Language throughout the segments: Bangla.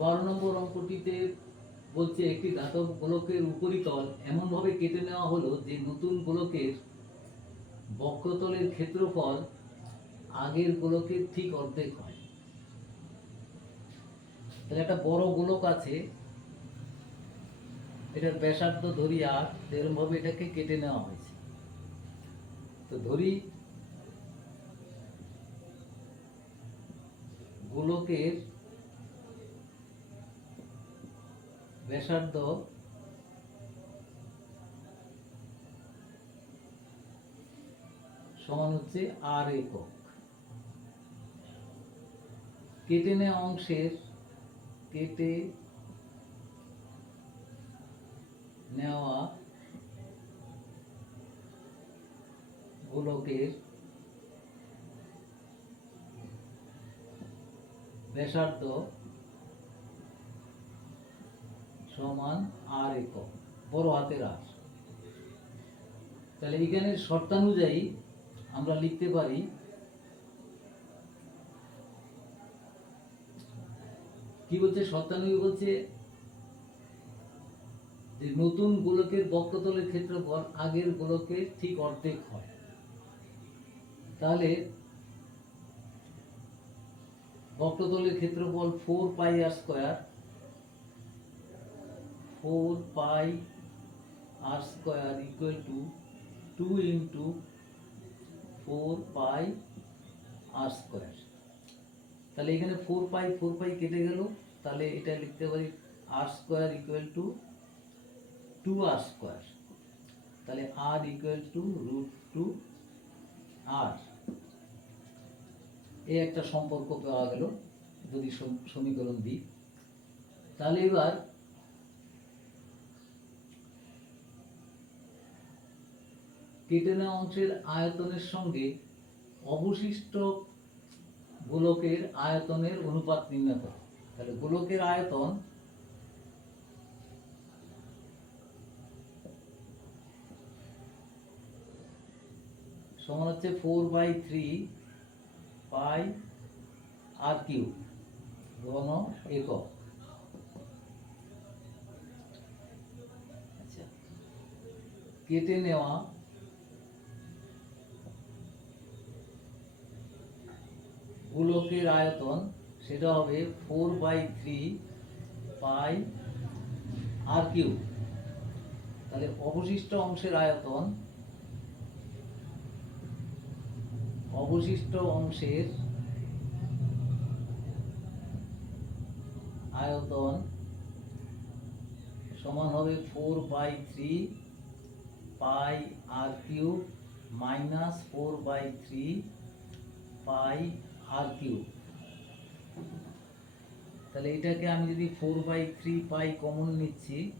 বারো নম্বর অঙ্কটিতে বলছে, একটি ধাতব গোলকের উপরিতল এমনভাবে কেটে নেওয়া হলো যে নতুন গোলকের বক্রতলের ক্ষেত্রফল আগের গোলকের ঠিক অর্ধেক হয়। তাহলে একটা বড় গোলক আছে, এটার ব্যাসার্ধ ধরি আর এরকম ভাবে এটাকে কেটে নেওয়া হয়েছে। তো ধরি গোলকের ব্যাসার্ধ সমান হচ্ছে আর একক। কেটে নেওয়া অংশের কেটে নেওয়া গোলকের ব্যাসার্ধ সমান আর একক। বড় হাতের আর। তাহলে এখানে শর্তানুযায়ী আমরা লিখতে পারি কি বলছে? শর্তানুযায়ী বলছে যে নতুন গোলকের বক্রতলের ক্ষেত্রফল আগের গোলকের ঠিক অর্ধেক হয়। তাহলে বক্রতলের ক্ষেত্রফল four pi r square four pi r square equal to two into four pi r square তাহলে এখানে ফোর পাই ফোর পাই কেটে গেল। তাহলে এটা লিখতে পারি r square equal to two r square তাহলে r equal to root two r এই একটা সম্পর্ক পাওয়া গেল, যদি সমীকরণ দিই তাহলে এবার কেটে নেওয়া অংশের আয়তনের সঙ্গে অবশিষ্ট গোলকের আয়তনের অনুপাত নির্ণয় করো। তাহলে গোলকের আয়তন সমান হচ্ছে four by three pi r cube ঘন একক। আচ্ছা কেটে নেওয়া গোলকের আয়তন, সেটা হবে four by three pi r cube তাহলে অবশিষ্ট অংশের আয়তন, অবশিষ্ট অংশের আয়তন সমান হবে four by three pi r cube minus four by three pi r cube তাহলে এটাকে আমি যদি four by three pi common নিচ্ছি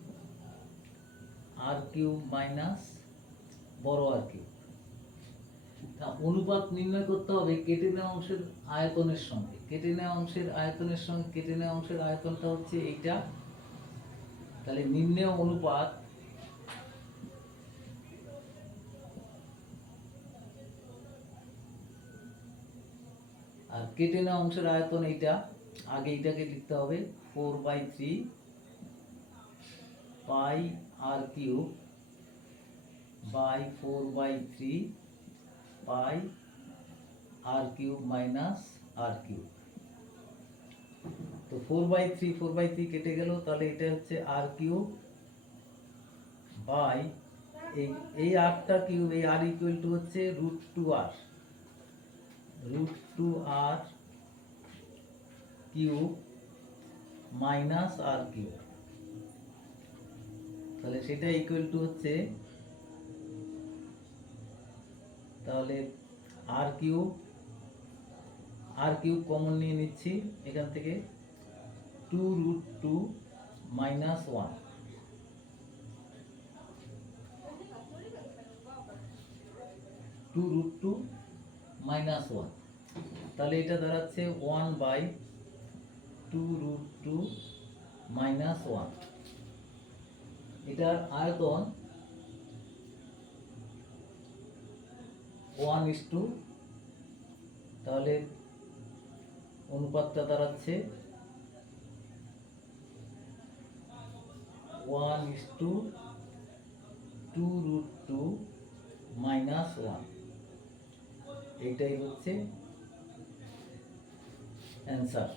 আর কিউব মাইনাস বড় আর তা অনুপাত নির্ণয় করতে হবে কেটে নেওয়া অংশের আয়তনের সঙ্গে। কেটে নেওয়া অংশের আয়তনের সঙ্গে, কেটে নেওয়া অংশের আয়তনটা হচ্ছে এইটা। তাহলে নির্ণয় অনুপাত আর কেটে নেওয়া অংশের আয়তন এইটা। আগে এইটাকে লিখতে হবে four by three pi r cube by four by three pi r cube minus r cube. তো four by three, four by three কেটে গেল, তাহলে এটা হচ্ছে আর কিউব বাই এই এই আরটা কিউব, এই আর ইকুয়াল টু হচ্ছে root two r. Root two r cube minus r cube তাহলে সেটা ইকুয়াল টু হচ্ছে, তাহলে r cube r cube common নিয়ে নিচ্ছি এখান থেকে two root two minus one two root two minus one তাহলে এটা দাঁড়াচ্ছে one by two root two minus one এটার আয়তন ওয়ান ইস টু তাহলে অনুপাতটা দাঁড়াচ্ছে one is to two root two minus one এইটাই হচ্ছে অ্যান্সার